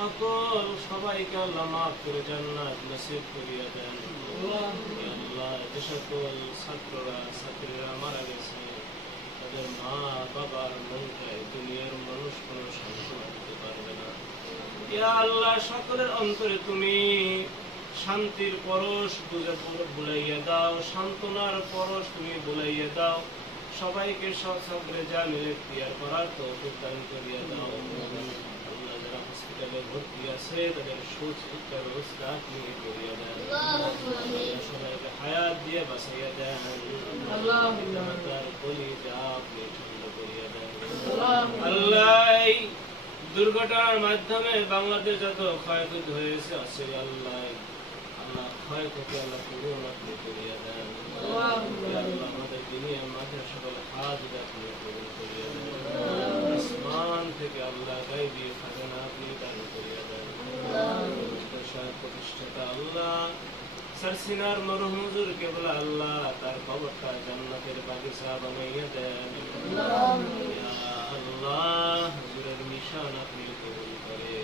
সবাইকে আল্লাহ মাফ করে জান্নাত নসিব করিয়া দেন। আল্লাহ যে সকল ছাত্রীরা মারা গেছে তাদের মা বাবার মনকে দুনিয়ার মানুষ কোনো সান্ত্বনা দিতে পারবে না। ইয়া আল্লাহ সকলের অন্তরে তুমি শান্তির পরশ বুলাইয়া দাও, সান্ত্বনার পরশ তুমি বুলাইয়া দাও। সবাইকে সবরে যা মিলে ক্রিয়ার করার তৌফিক দান করিয়া দাও। আল্লাহ যারা হসপিটালে ভর্তি আছে তাদের সুচিকিৎসা ব্যবস্থা আপনি করিয়া দেন। সবাইকে হায়াত দিয়ে বাঁচাইয়া দেন। তার কলিজা আপনি ঠান্ডা করিয়া দেন। আল্লাহ দুর্ঘটনার মাধ্যমে বাংলাদেশ যত ক্ষয়ক্ষতি হয়েছে আছে আল্লাহ ক্ষয়ক্ষতি আল্লাহ পূরণ আপনি করিয়া দেন। আমাদের দুনিয়ার মাঝে সকল হাত আপনি পূরণ করিয়া দেন। আসমান থেকে আল্লাহ গাইবি খাজানা আপনি দান করিয়া দেন। প্রতিষ্ঠাতা আল্লাহ সারসিনার মরহুম হুজুর কেবলা আল্লাহ তার কবরটা জান্নাতের বাগিচা বানাইয়া দেন। আল্লাহ হুজুরের মিশন আপনি কবুল করে।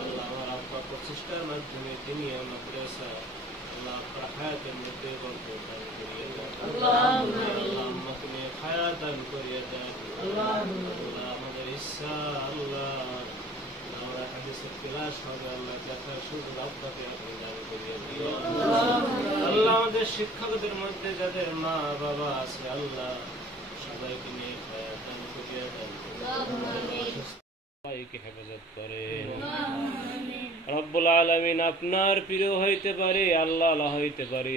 আল্লাহ আমার আব্বা প্রচেষ্টার মাধ্যমে দুনিয়া মাদ্রাসা আল্লাহ আপনার হায়াতের মধ্যে বরকত দান করিয়া দেন। আল্লাহ আম্মাকে নিয়ে হায়াত দান করিয়া দেন। আল্লাহ আমাদের ইচ্ছা আল্লাহ আমরা হাদিসের ক্লাস হবে আল্লাহ দেখার সুযোগ আব্বাকে আপনি দান করিয়া দিন। আল্লাহ আমাদের শিক্ষকদের মধ্যে যাদের মা বাবা আছে আল্লাহ সবাইকে নিয়ে হায়াত দান করিয়া দেন। সবাইকে হেফাজত করেন। রব্বুল আলামিন আপনার প্রিয় হইতে পারে, আল্লাহ হইতে পারে।